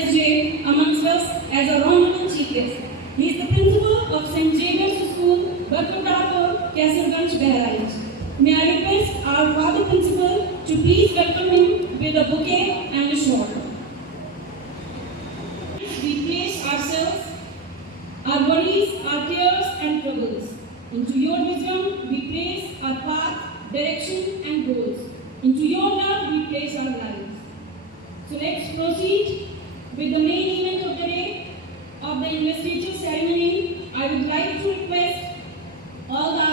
MSJ amongst us as a honorable chief guest. He is the principal of St. Xavier's School, Barkutapur, Kasarganj, Bahraich. May I request our father principal to please welcome him with a bouquet and a shawl. We place ourselves, our worries, our cares and troubles. Into your wisdom we place our path, direction and goals. Into your love we place our lives. So let's proceed with the main event of the day of the investiture ceremony. I would like to request all the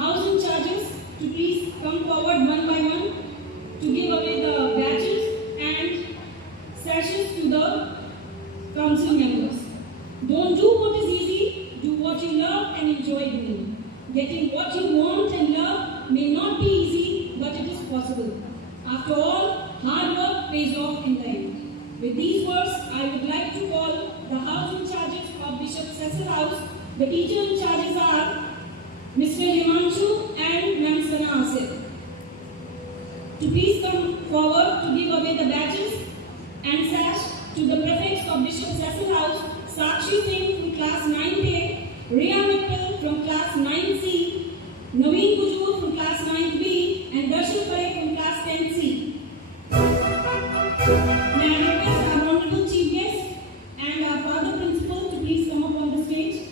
house in charges to please come forward one by one to give away the badges and sashes to the council members. Don't do what is easy, do what you love and enjoy doing. Getting what you want and love may not be easy, but it is possible. After all, hard work pays off in the end. With these words, I would like to call the house in charges of Bishop Cecil House. The teacher in charges are Mr. Himanshu and Ms. Sana Asif. To please come forward to give away the badges and sash to the prefects of Bishop Cecil House, Sakshi Singh from class 9A, Riya Mittal from class 9C, Naveen Kujur from class 9B, and Darshan Parekh from class 10C. May I request our honorable chief guest and our father principal to please come up on the stage.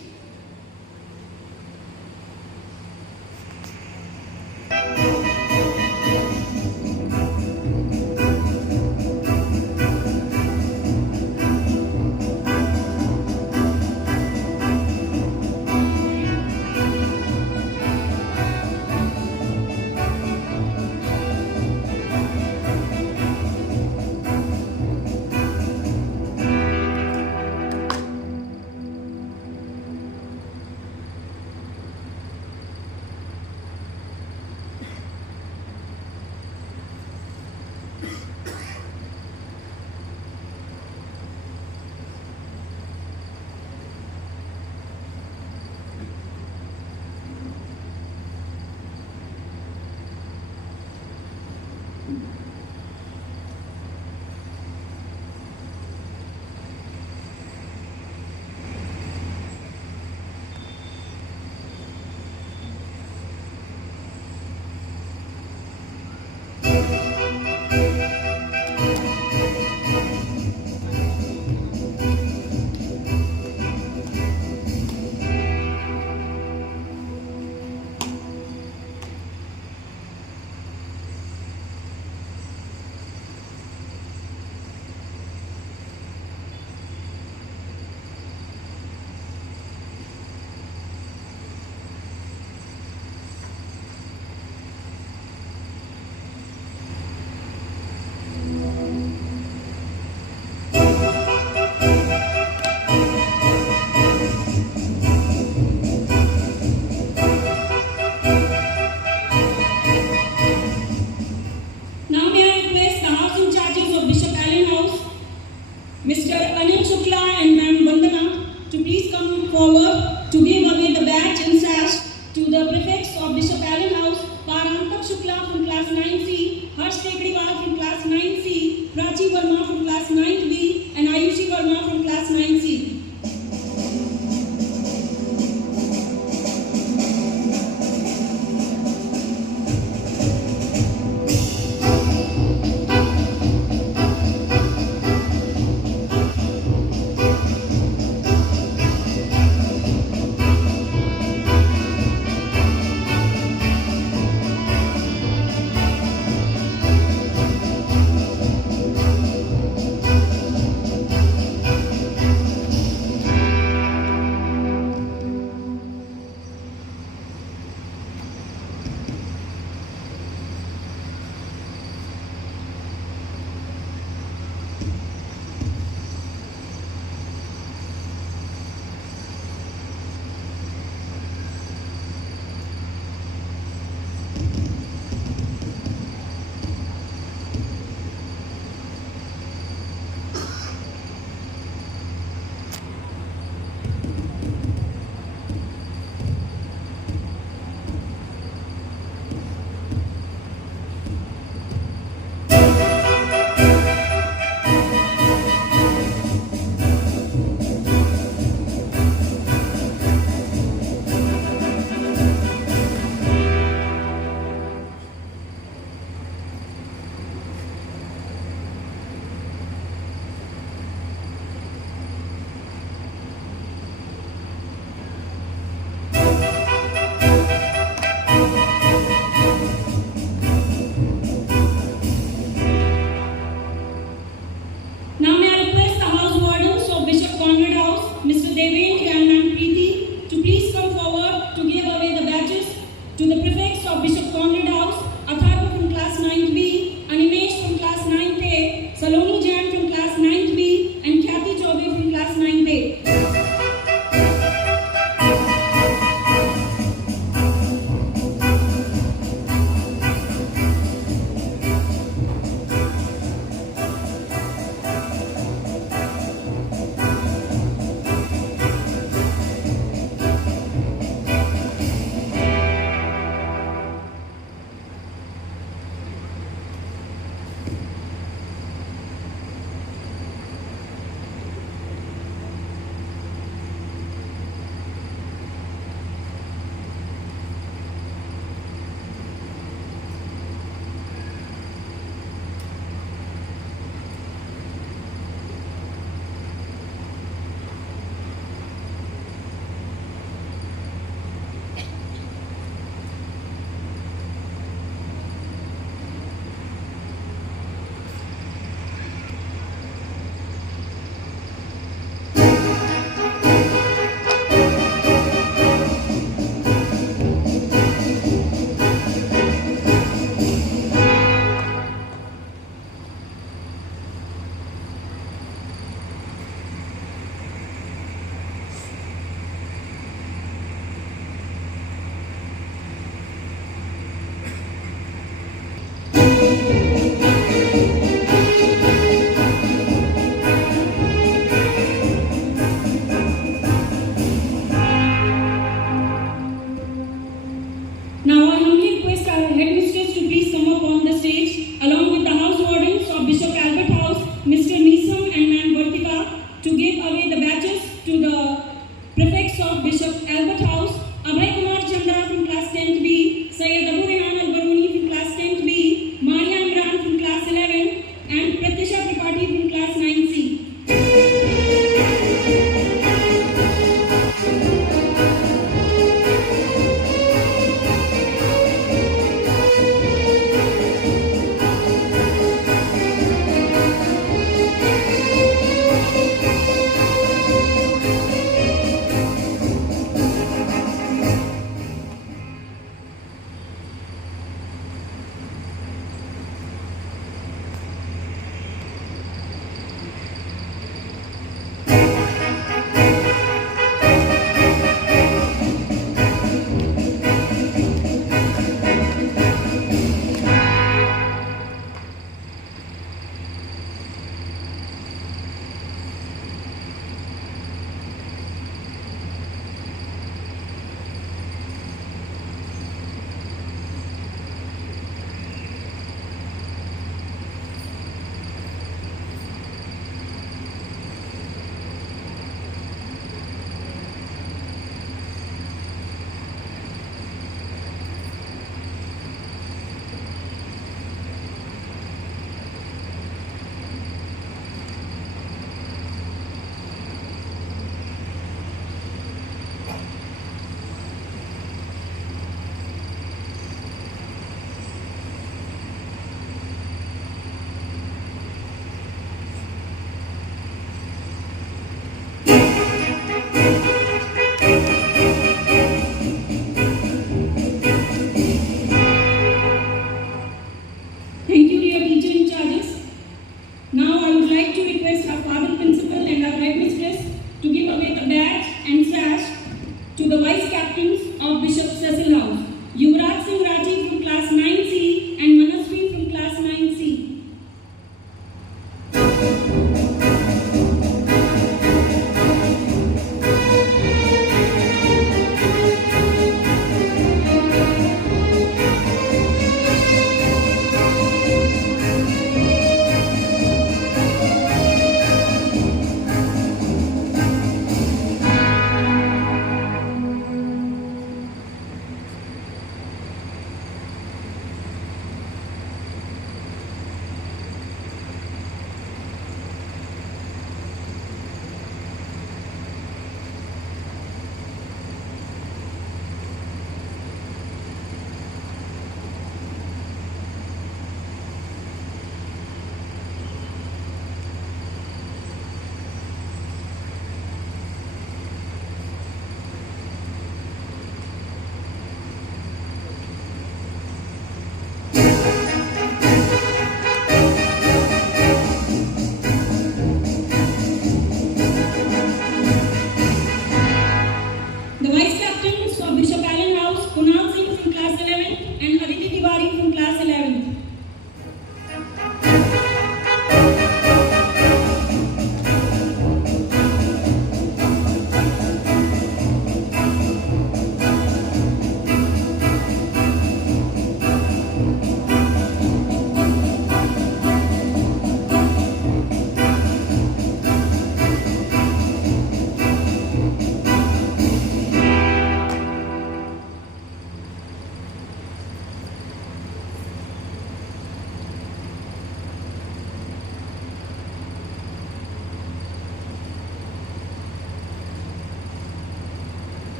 Mr. Anil Shukla and Ma'am Vandana to please come forward to give away the badge and sash to the prefects of Bishop Allen House, Parantak Shukla from class 9C, Harsh Tekriwal from class 9C, Prachi Verma from class 9B, and Ayushi Verma from class 9C. Devendra and Ma'am Preeti to please come forward to give away the badges to the prefects of Bishop Conrad House, Atharva from class 9th B, Animesh from class 9th A, Saloni Jan from class 9th B, and Khyati Chaudhary from class 9th A.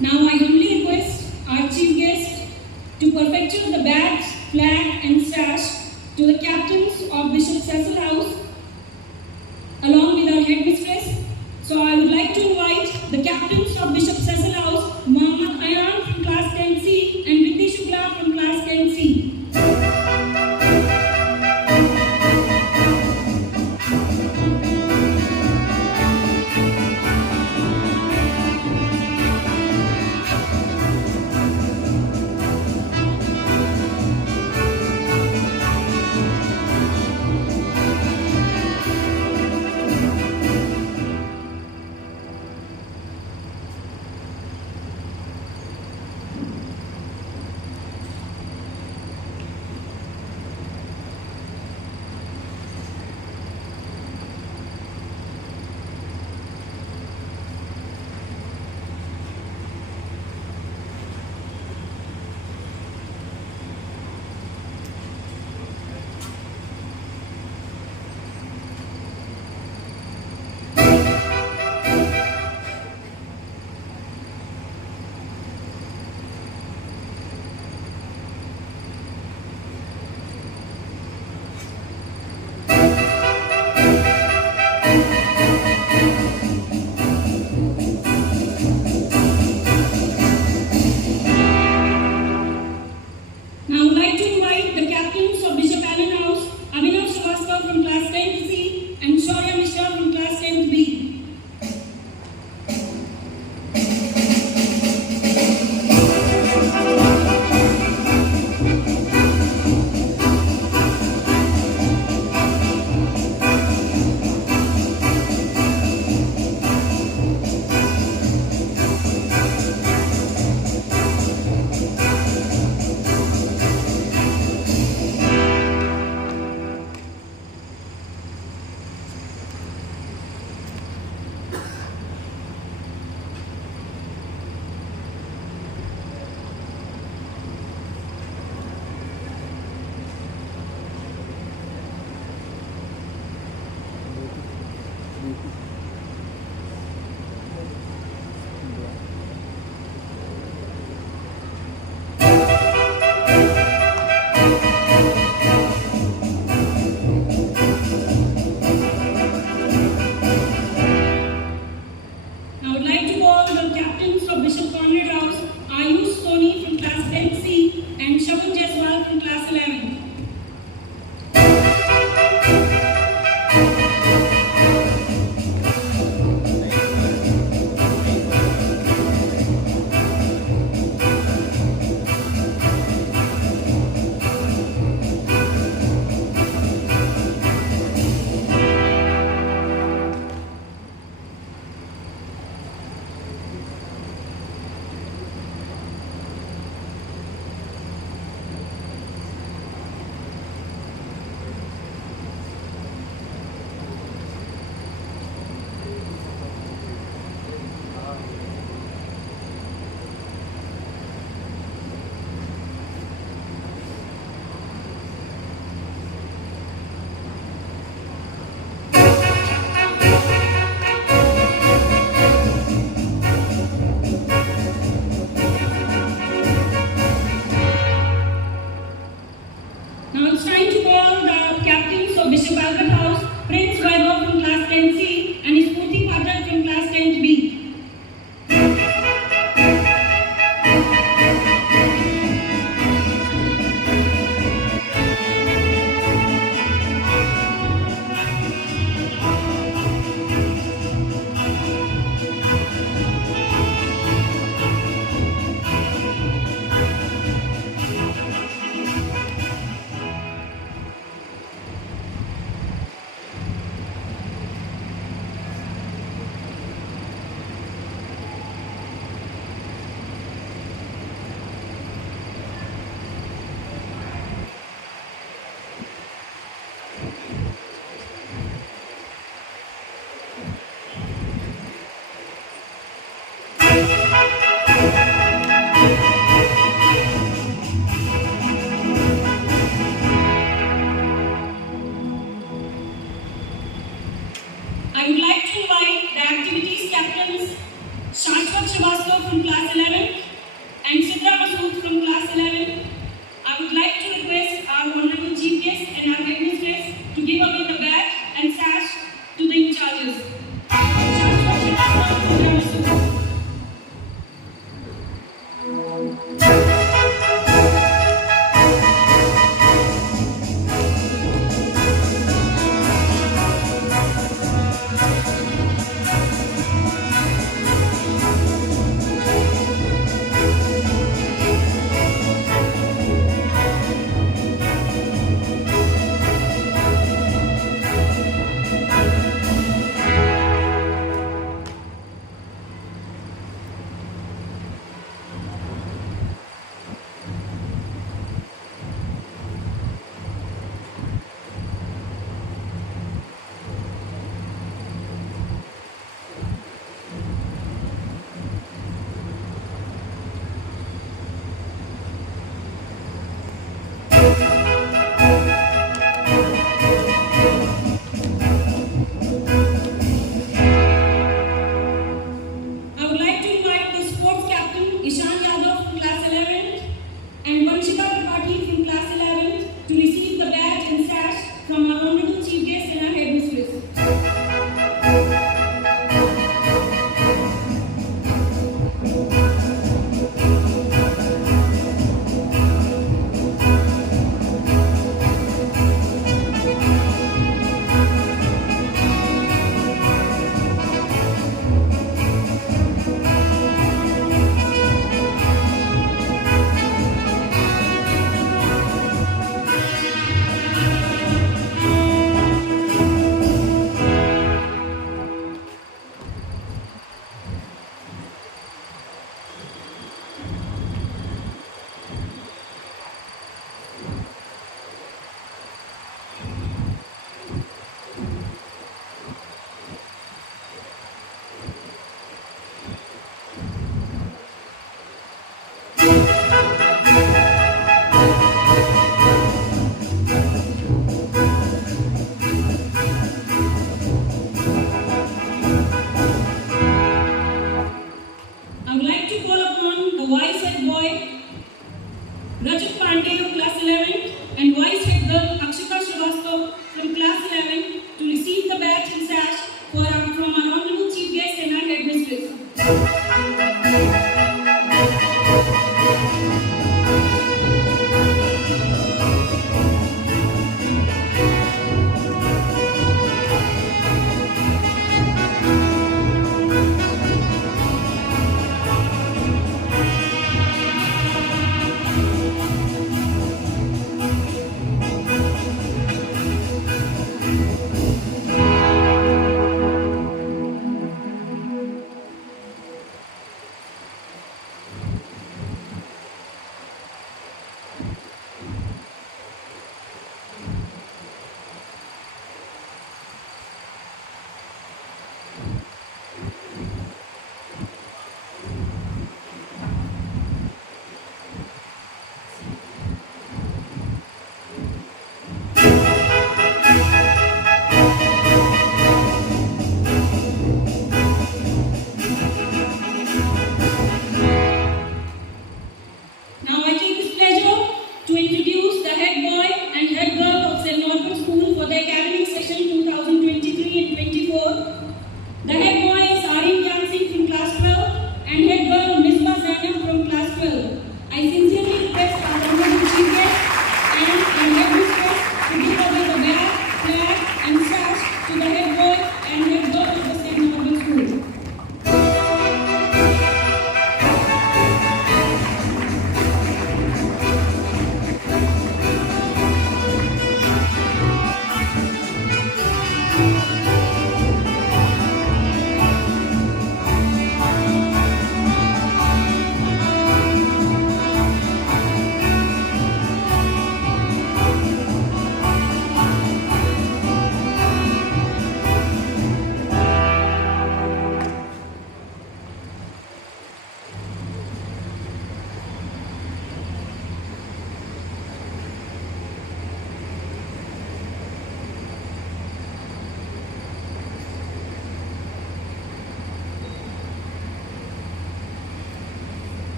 Now I humbly request our chief guest to perfecture the badge, flag and sash to the captains of Bishop Cecil House along with our headmistress. So I would like to invite the captains of Bishop Cecil House, Muhammad Ayan from class 10C and Riddhi Shukla from class 10C. from class 11 and Sidra Masood from class 11. I would like to request our honorable chief guest and our headmistress to give away the badge and sash to the in charges.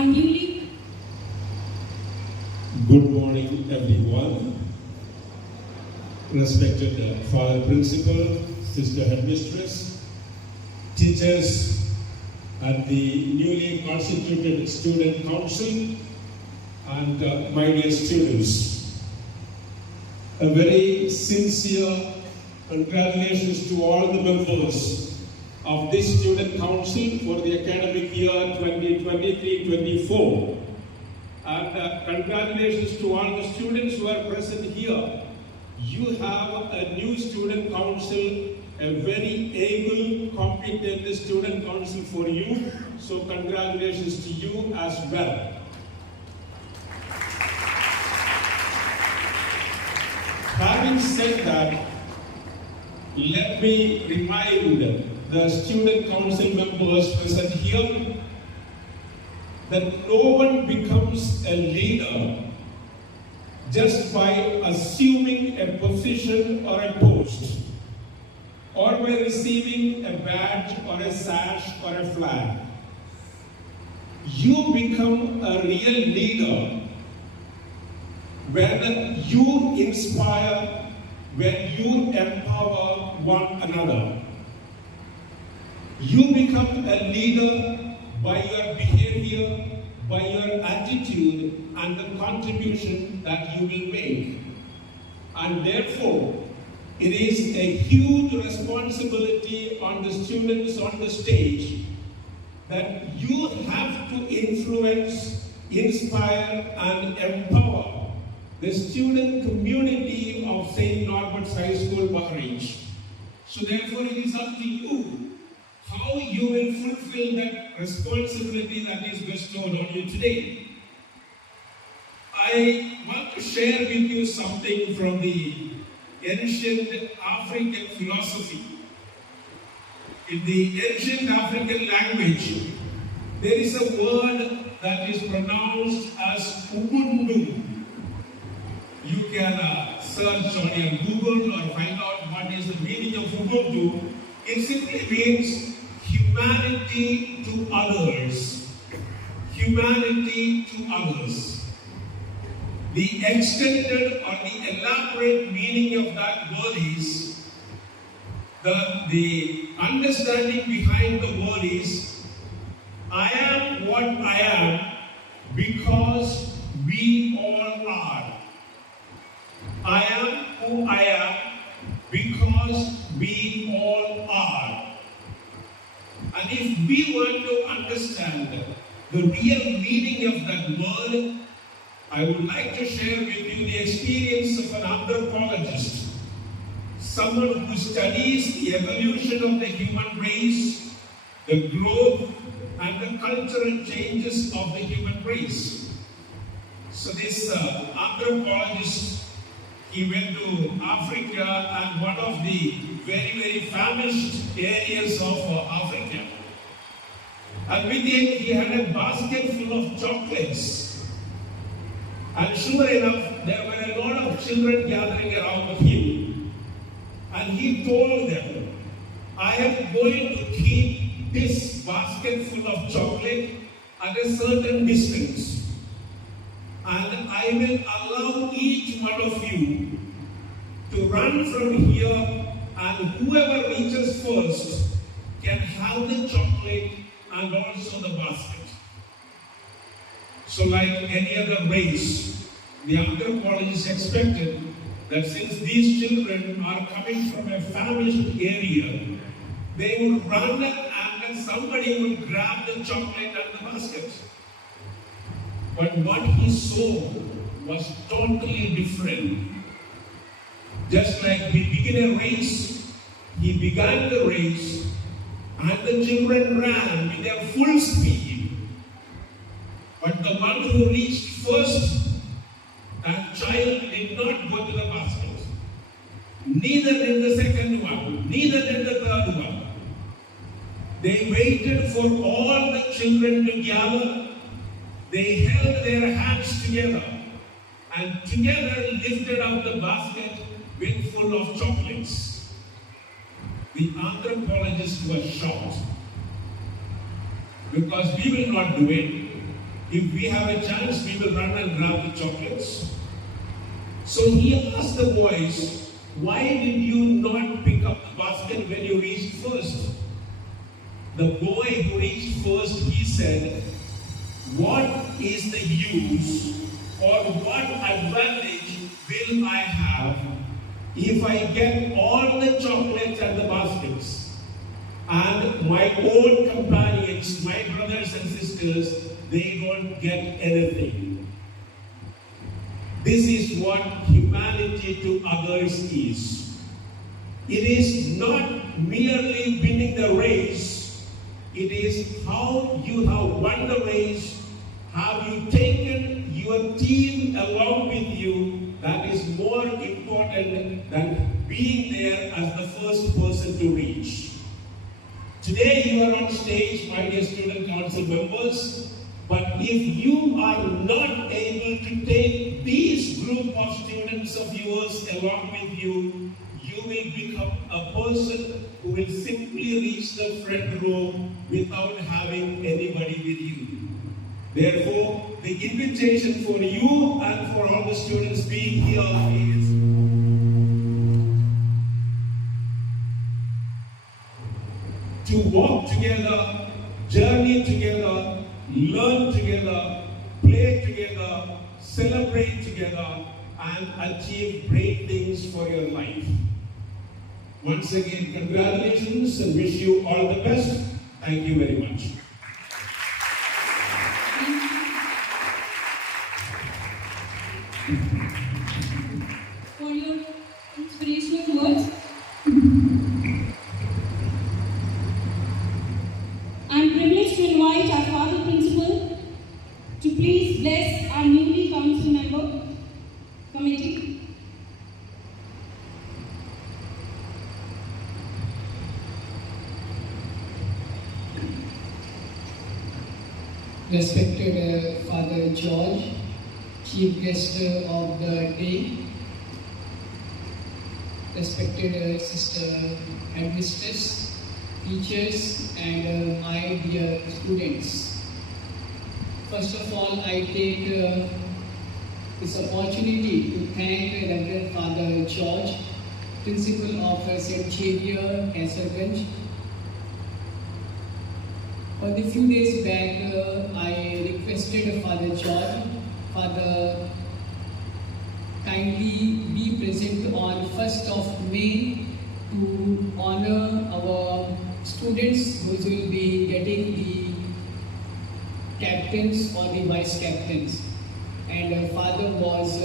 are newly. Good morning, everyone. Respected Father Principal, Sister Headmistress, teachers at the newly constituted Student Council, and my dear students. A very sincere congratulations to all the members of this Student Council for the academic year 2023-24. And congratulations to all the students who are present here. You have a new Student Council, a very able, competent Student Council for you. So congratulations to you as well. Having said that, let me remind the Student Council members present here that no one becomes a leader just by assuming a position or a post, or by receiving a badge or a sash or a flag. You become a real leader when you inspire, when you empower one another. You become a leader by your behavior, by your attitude, and the contribution that you will make. And therefore, it is a huge responsibility on the students on the stage that you have to influence, inspire, and empower the student community of St. Norbert's High School, Bahraich. So therefore, it is up to you how you will fulfill that responsibility that is bestowed on you today. I want to share with you something from the ancient African philosophy. In the ancient African language, there is a word that is pronounced as Ubuntu. You can search on your Google or find out what is the meaning of Ubuntu. It simply means humanity to others. Humanity to others. The extended or the elaborate meaning of that word is, the understanding behind the word is, I am what I am because we all are. I am who I am because we all are. And if we want to understand the real meaning of that word, I would like to share with you the experience of an anthropologist, someone who studies the evolution of the human race, the growth and the cultural changes of the human race. So this anthropologist, he went to Africa and one of the very, very famished areas of Africa. And with him, he had a basket full of chocolates. And sure enough, there were a lot of children gathering around him. And he told them, I am going to keep this basket full of chocolate at a certain distance. And I will allow each one of you to run from here, and whoever reaches first can have the chocolate and also the basket. So like any other race, the anthropologists expected that since these children are coming from a famished area, they would run and then somebody would grab the chocolate and the basket. But what he saw was totally different. Just like we begin a race, he began the race and the children ran with their full speed. But the one who reached first, that child did not go to the basket. Neither did the second one, neither did the third one. They waited for all the children to gather. They held their hands together and together lifted up the basket with full of chocolates. The anthropologist was shocked because we will not do it. if we have a chance, we will run and grab the chocolates. So he asked the boys, why did you not pick up the basket when you reached first? The boy who reached first, he said, what is the use or what advantage will I have if I get all the chocolates and the baskets and my own companions, my brothers and sisters, they don't get anything? This is what humanity to others is. It is not merely winning the race. It is how you have won the race. Have you taken your team along with you? That is more important than being there as the first person to reach. Today you are on stage, my dear student council members, but if you are not able to take these group of students of yours along with you, you will become a person who will simply reach the front row without having anybody with you. Therefore, the invitation for you and for all the students being here is to walk together, journey together, learn together, play together, celebrate together, and achieve great things for your life. Once again, congratulations and wish you all the best. Thank you very much. For your inspirational words. I am privileged to invite our Father Principal to please bless our newly council member committee. Respected Father George, Chief Guest of the day, respected Sister Administrators, teachers, and my dear students. First of all, I take this opportunity to thank Reverend Father George, Principal of St. Xavier, Kasarganj. A few days back, I requested Father George, Father, kindly be present on 1st of May to honor our students who will be getting the captains or the vice captains. And Father was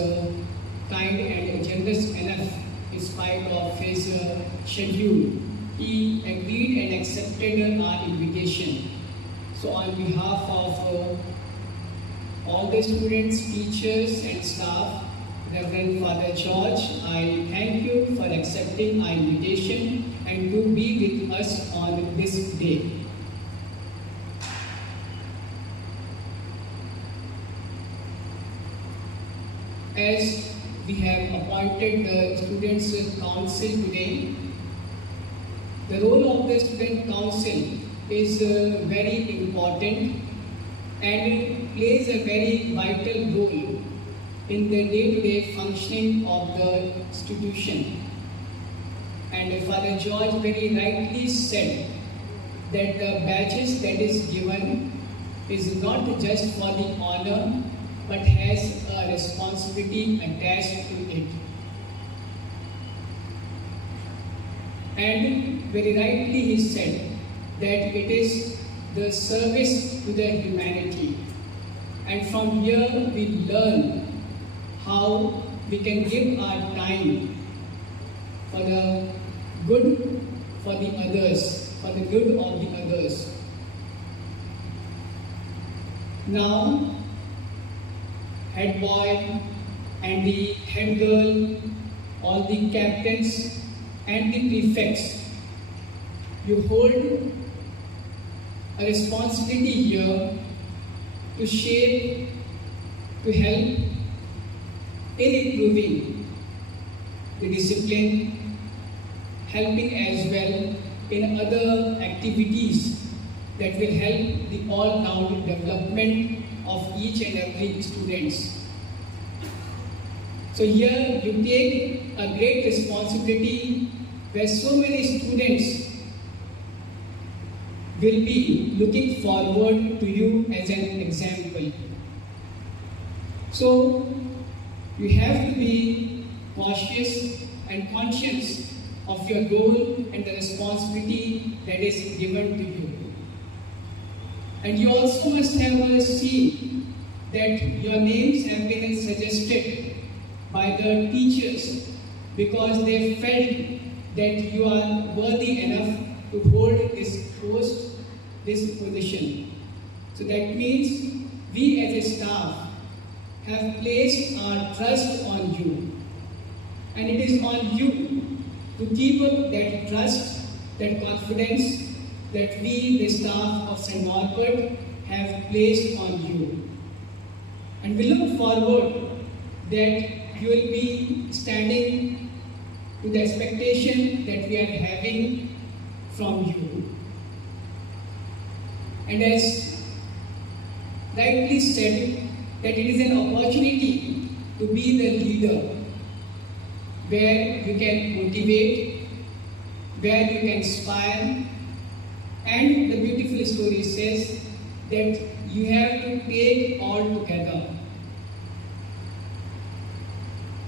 kind and generous enough in spite of his schedule. He agreed and accepted our invitation. So on behalf of all the students, teachers and staff, Reverend Father George, I thank you for accepting our invitation and to be with us on this day. As we have appointed the Students' Council today, the role of the Student Council is very important and plays a very vital role in the day-to-day functioning of the institution. And Father George very rightly said that the badges that is given is not just for the honor, but has a responsibility attached to it. And very rightly he said that it is the service to the humanity. And from here we learn how we can give our time for the good for the others, for the good of the others. Now, head boy and the head girl, all the captains and the prefects, you hold a responsibility here to shape, to help in improving the discipline, helping as well in other activities that will help the all-round development of each and every students. So here you take a great responsibility where so many students will be looking forward to you as an example. So you have to be cautious and conscious of your role and the responsibility that is given to you. And you also must have seen that your names have been suggested by the teachers because they felt that you are worthy enough to hold this post, this position. So that means we as a staff have placed our trust on you. And it is on you to keep up that trust, that confidence that we, the staff of St. Norbert, have placed on you. And we look forward that you will be standing to the expectation that we are having from you. And as rightly said, that it is an opportunity to be the leader where you can motivate, where you can inspire, and the beautiful story says that you have to take all together.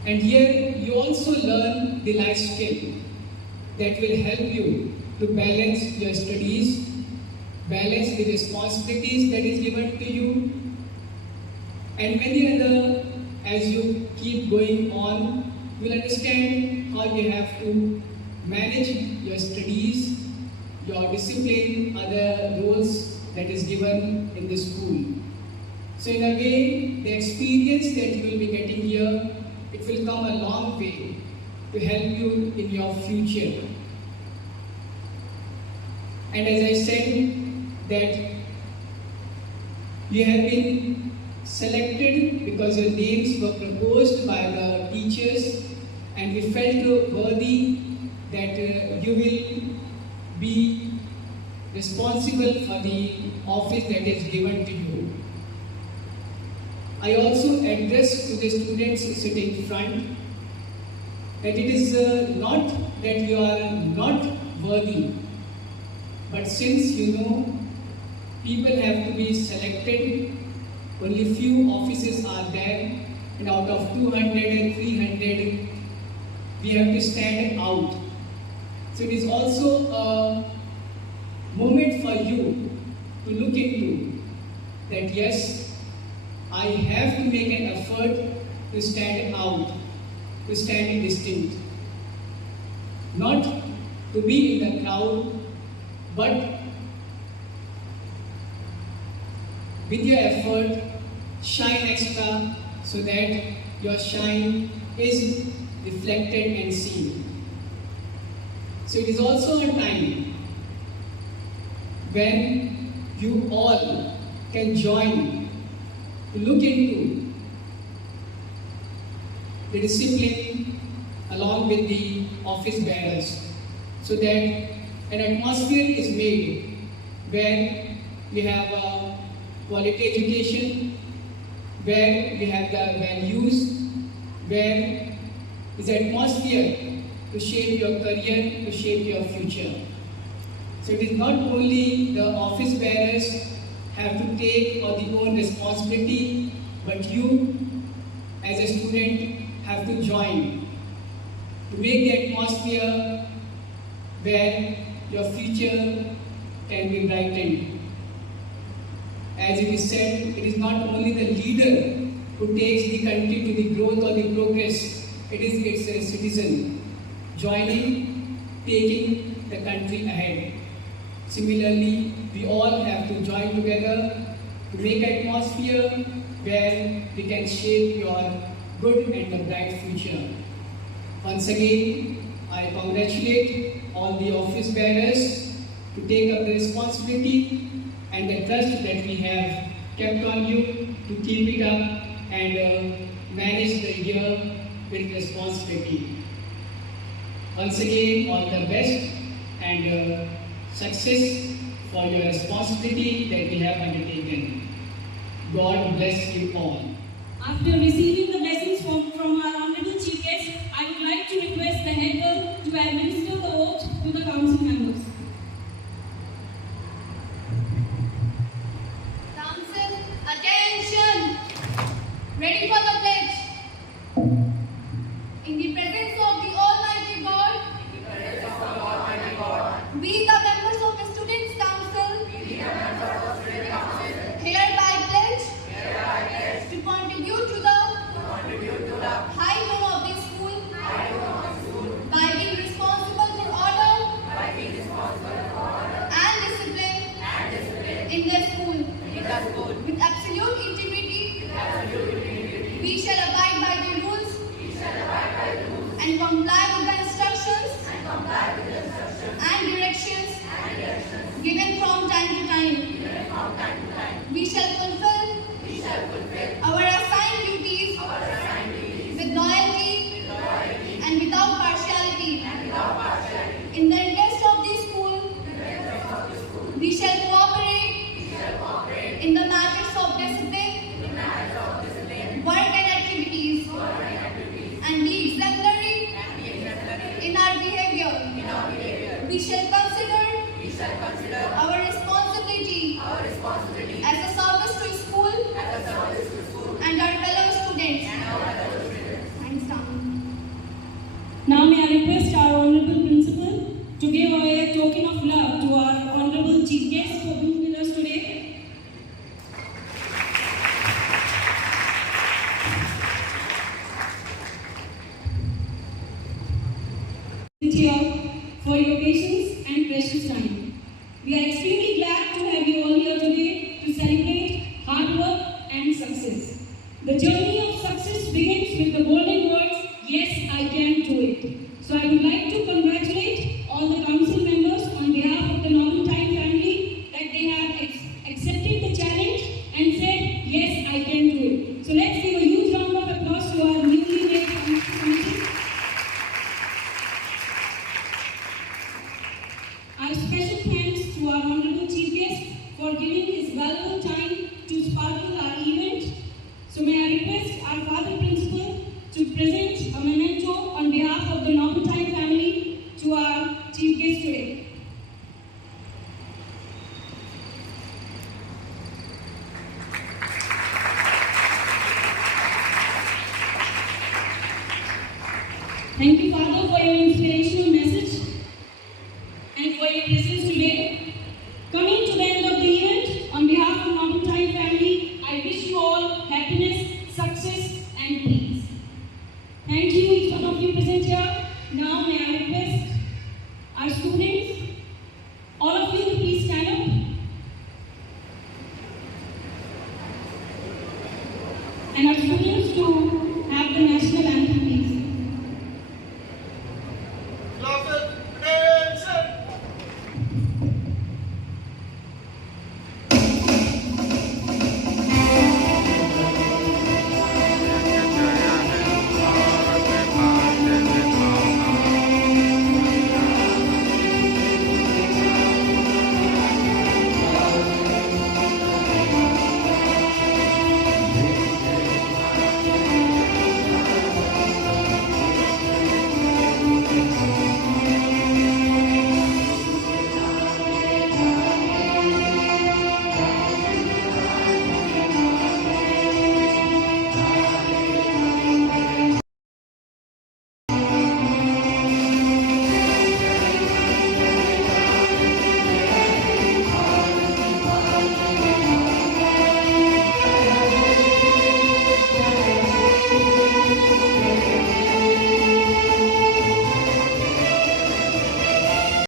And here you also learn the life skill that will help you to balance your studies, balance the responsibilities that is given to you, and many other, as you keep going on, you will understand how you have to manage your studies, your discipline, other roles that is given in the school. So in a way, the experience that you will be getting here, it will come a long way to help you in your future. And as I said, that you have been selected because your names were proposed by the teachers, and we felt worthy that you will be responsible for the office that is given to you. I also address to the students sitting front that it is not that you are not worthy, but since you know people have to be selected, only few offices are there, and out of 200 and 300, we have to stand out. So it is also a moment for you to look into that, yes, I have to make an effort to stand out, to stand distinct. Not to be in the crowd, but with your effort, shine extra so that your shine is reflected and seen. So it is also a time when you all can join to look into the discipline along with the office bearers, so that an atmosphere is made where we have a quality education, where we have the values, where is an atmosphere to shape your career, to shape your future. So it is not only the office bearers have to take on the own responsibility, but you as a student have to join to make the atmosphere where your future can be brightened. As it is said, it is not only the leader who takes the country to the growth or the progress, it is its citizen joining, taking the country ahead. Similarly, we all have to join together to make an atmosphere where we can shape your good and the bright future. Once again, I congratulate all the office bearers to take up the responsibility and the trust that we have kept on you to keep it up and manage the year with responsibility. Once again, all the best and success for your responsibility that we have undertaken. God bless you all. After receiving the blessings from our Honorable Chief Guest, I would like to request the head girl to administer the oath to the council members. Council, attention! Ready for the pledge. In the presence of the Almighty God, we the members of the Students' Council, hereby pledge to contribute to the high tone of this school by being responsible for order and discipline in the school. With absolute integrity, we shall abide by the rules and comply with the instructions and directions given from time to time. We shall fulfill our assigned duties with loyalty and without partiality. In the interest of this school, we shall cooperate in the matters of discipline, work and activities, and be exemplary in our behavior. We shall consider our responsibility as a service to school and our fellow students. Thanks, Tom. Now may I request our Honorable Principal to give away a token of love to our Honorable Chief Guest for being with us today. For your patience and precious time. We are extremely glad to have you all here today to celebrate hard work and success. The journey of success begins with the golden words, "Yes, I can do it." So I would like to congratulate all the council members on behalf of the Norbert'S family that they have accepted the challenge and said, "Yes, I can do it." So let's give a huge round of applause to our newly made council committee. Our special thanks to our Honorable Chief Guest for giving his valuable time to sparkle our event. So may I request our Father Principal to present a memento on behalf of the NORBERT'S family to our Chief Guest today. Thank you, Father, for your inspirational message and for your presence today. Coming to the end of the event, on behalf of NORBERT'S family, I wish you all happiness, success, and peace. Thank you, each one of you present here. Now, may I request our students, all of you, to please stand up. And our students to have the national anthem.